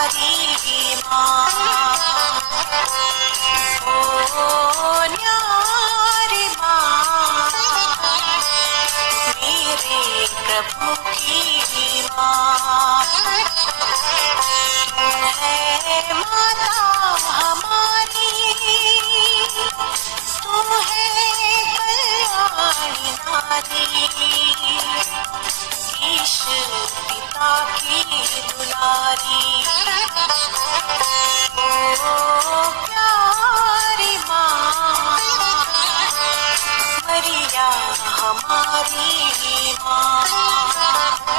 हमारी माँ। ओ न्यारी माँ, मेरे प्रभु की माँ, तू है माता हमारी, तू है कल्याणी नारी, ईश पिता की दुलारी। ओ प्यारी माँ, मरिया हमारी माँ।